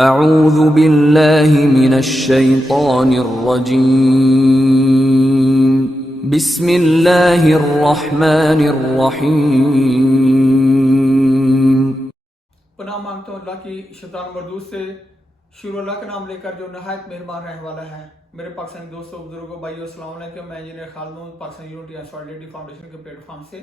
اعوذ باللہ من الشیطان الرجیم بسم اللہ الرحمن الرحیم۔ پناہ مانگتا ہوں اللہ کی شیطان مردود سے۔ شروع اللہ کا نام لے کر جو نہایت مہربان رہنے والا ہے۔ میرے پاکستانی دوستوں بزرگوں بھائیو السلام علیکم۔ میں انجینئر خالد ہوں Pakistan unity and solidity foundation کے پلیٹ فارم سے۔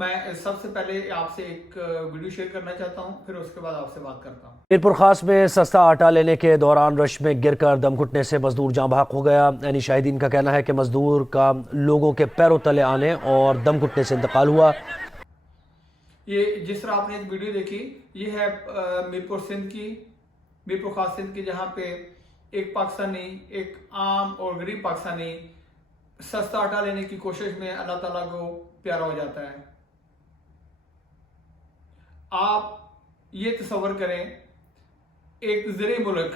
میں سب سے پہلے آپ سے ایک ویڈیو شیئر کرنا چاہتا ہوں، پھر اس کے بعد آپ سے بات کرتا ہوں۔ میرپور خاص میں سستا آٹا لینے کے دوران رش میں گر کر دم گھٹنے سے مزدور جاں بحق ہو گیا۔ یعنی شاہدین کا کہنا ہے کہ مزدور کا لوگوں کے پیروں تلے آنے اور دم گھٹنے سے انتقال ہوا۔ یہ جس طرح آپ نے ایک ویڈیو دیکھی، یہ ہے میرپور سندھ کی، میرپور خاص سندھ کی، جہاں پہ ایک پاکستانی، ایک عام اور غریب پاکستانی سستا آٹا لینے کی کوشش میں اللہ تعالیٰ کو پیارا ہو جاتا ہے۔ آپ یہ تصور کریں، ایک زرعی ملک،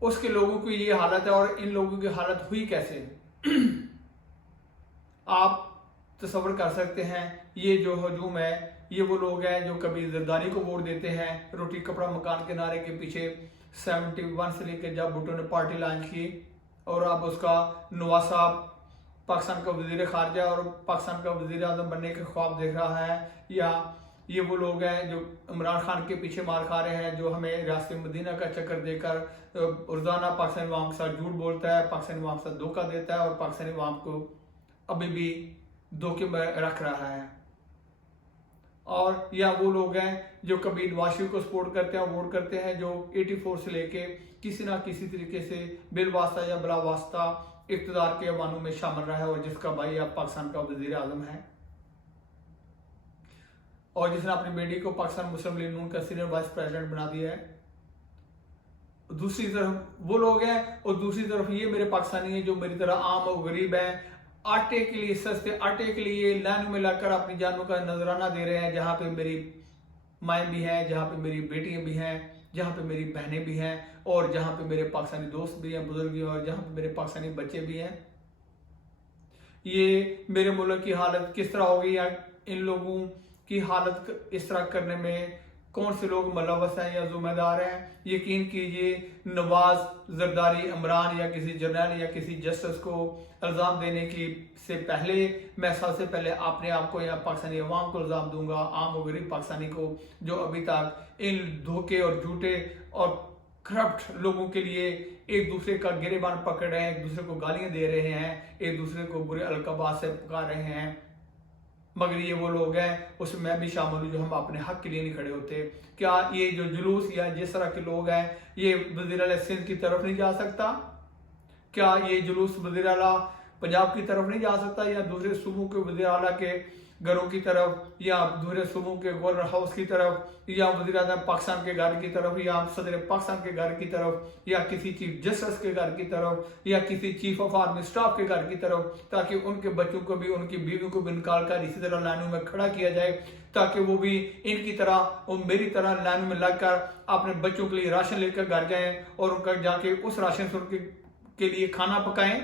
اس کے لوگوں کی یہ حالت ہے، اور ان لوگوں کی حالت ہوئی کیسے؟ آپ تصور کر سکتے ہیں، یہ جو ہجوم ہے، یہ وہ لوگ ہیں جو کبھی زرداری کو ووٹ دیتے ہیں، روٹی کپڑا مکان کے نعرے کے پیچھے 71 سے لے کے جب بھٹو نے پارٹی لانچ کی، اور اب اس کا نواز صاحب پاکستان کا وزیر خارجہ اور پاکستان کا وزیر اعظم بننے کے خواب دیکھ رہا ہے، یا یہ وہ لوگ ہیں جو عمران خان کے پیچھے مار کھا رہے ہیں، جو ہمیں ریاست مدینہ کا چکر دے کر روزانہ پاکستانی عوام کے ساتھ جھوٹ بولتا ہے، پاکستانی عوام کے ساتھ دھوکہ دیتا ہے، اور پاکستانی عوام کو ابھی بھی دھوکے میں رکھ رہا ہے۔ اور یا وہ لوگ ہیں جو کبھی نواز شریف کو سپورٹ کرتے ہیں، ووٹ کرتے ہیں، جو 84 سے لے کے کسی نہ کسی طریقے سے بالواسطہ یا بلا واسطہ اقتدار کے ایوانوں میں شامل رہا ہے، اور جس کا بھائی اب پاکستان کا وزیر اعظم ہے، اور جس نے اپنی بیٹی کو پاکستان مسلم لیگ نون کا سینئر وائس پریزیڈنٹ بنا دیا ہے۔ دوسری طرف وہ لوگ ہیں، اور دوسری طرف یہ میرے پاکستانی ہیں جو میری طرح عام اور غریب ہیں، آٹے کے لیے، سستے آٹے کے لیے لائنوں میں لگ کر اپنی جانوں کا نذرانہ دے رہے ہیں، جہاں پہ میری مائیں بھی ہیں، جہاں پہ میری بیٹیاں بھی ہیں، جہاں پہ میری بہنیں بھی ہیں، اور جہاں پہ میرے پاکستانی دوست بھی ہیں، بزرگ بھی ہیں، اور جہاں پہ میرے پاکستانی بچے بھی ہیں۔ یہ میرے ملک کی حالت کس طرح ہوگی، یا ان لوگوں کی حالت اس طرح کرنے میں کون سے لوگ ملوث ہیں یا ذمہ دار ہیں؟ یقین کیجئے، نواز، زرداری، عمران یا کسی جرنیل یا کسی جسٹس کو الزام دینے کی سے پہلے میں سب سے پہلے اپنے آپ کو یا پاکستانی عوام کو الزام دوں گا، عام و غریب پاکستانی کو، جو ابھی تک ان دھوکے اور جھوٹے اور کرپٹ لوگوں کے لیے ایک دوسرے کا گریبان پکڑ رہے ہیں، ایک دوسرے کو گالیاں دے رہے ہیں، ایک دوسرے کو برے القابات سے پکار رہے ہیں۔ مگر یہ وہ لوگ ہیں، اس میں میں بھی شامل ہوں، جو ہم اپنے حق کے لیے نہیں کھڑے ہوتے۔ کیا یہ جو جلوس یا جس طرح کے لوگ ہیں، یہ وزیر اعلیٰ سندھ کی طرف نہیں جا سکتا؟ کیا یہ جلوس وزیر اعلیٰ پنجاب کی طرف نہیں جا سکتا، یا دوسرے صوبوں کے وزیر اعلیٰ کے گھروں کی طرف، یا دوسرے صوبوں کے گورنر ہاؤس کی طرف، یا وزیر اعظم پاکستان کے گھر کی طرف، یا صدر پاکستان کے گھر کی طرف، یا کسی چیف جسٹس کے گھر کی طرف، یا کسی چیف آف آرمی اسٹاف کے گھر کی طرف، تاکہ ان کے بچوں کو بھی، ان کی بیوی کو بھی نکال کر اسی طرح لائنوں میں کھڑا کیا جائے، تاکہ وہ بھی ان کی طرح اور میری طرح لائنوں میں لگ کر اپنے بچوں کے لیے راشن لے کر گھر جائیں، اور ان کا جا کے اس راشن سے ان کے لیے کھانا پکائیں۔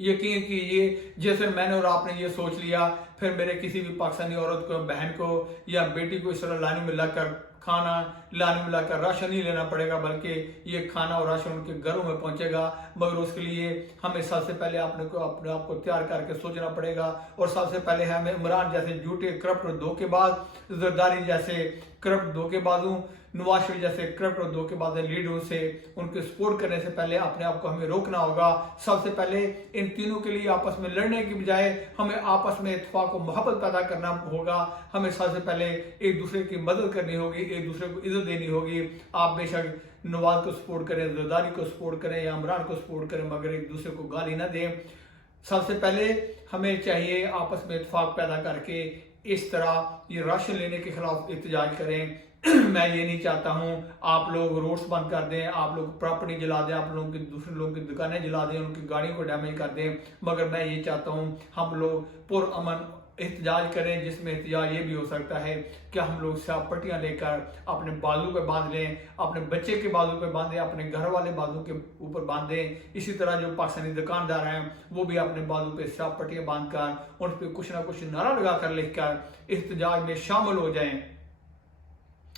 یقین کیجیے، جیسے میں نے اور آپ نے یہ سوچ لیا، پھر میرے کسی بھی پاکستانی عورت کو، بہن کو یا بیٹی کو اس طرح لائنوں میں لگ کر کھانا، لائنوں میں لگ کر راشن نہیں لینا پڑے گا، بلکہ یہ کھانا اور راشن ان کے گھروں میں پہنچے گا۔ مگر اس کے لیے ہمیں سب سے پہلے اپنے آپ کو تیار کر کے سوچنا پڑے گا، اور سب سے پہلے ہمیں عمران جیسے جھوٹے کرپٹ اور دھوکے باز، زرداری جیسے کرپٹ دھوکے بازوں، نواز شریف جیسے کرپٹ اور دھوکے باز لیڈروں سے ان کے سپورٹ کرنے سے پہلے اپنے آپ کو ہمیں روکنا ہوگا۔ سب سے پہلے ان تینوں کے لیے آپس میں لڑنے کی بجائے ہمیں آپس میں اتفاق و محبت پیدا کرنا ہوگا۔ ہمیں سب سے پہلے ایک دوسرے کی مدد کرنی ہوگی، ایک دوسرے کو عزت دینی ہوگی۔ آپ بے شک نواز کو سپورٹ کریں، زرداری کو سپورٹ کریں، یا عمران کو سپورٹ کریں، مگر ایک دوسرے کو گالی نہ دیں۔ سب سے پہلے ہمیں چاہیے آپس میں اتفاق پیدا کر کے اس طرح یہ راشن لینے کے خلاف احتجاج کریں۔ میں یہ نہیں چاہتا ہوں آپ لوگ روڈز بند کر دیں، آپ لوگ پراپرٹی جلا دیں، آپ لوگوں کی دوسرے لوگوں کی دکانیں جلا دیں، ان کی گاڑیوں کو ڈیمیج کر دیں، مگر میں یہ چاہتا ہوں ہم لوگ پرامن احتجاج کریں، جس میں احتجاج یہ بھی ہو سکتا ہے کہ ہم لوگ سیاہ پٹیاں لے کر اپنے بازو پہ باندھ لیں، اپنے بچے کے بازو پہ باندھیں، اپنے گھر والے بازو کے اوپر باندھیں۔ اسی طرح جو پاکستانی دکاندار ہیں وہ بھی اپنے بازو پہ سیاہ پٹیاں باندھ کر ان پہ کچھ نہ کچھ نعرہ لگا کر لکھ کر احتجاج میں شامل ہو جائیں۔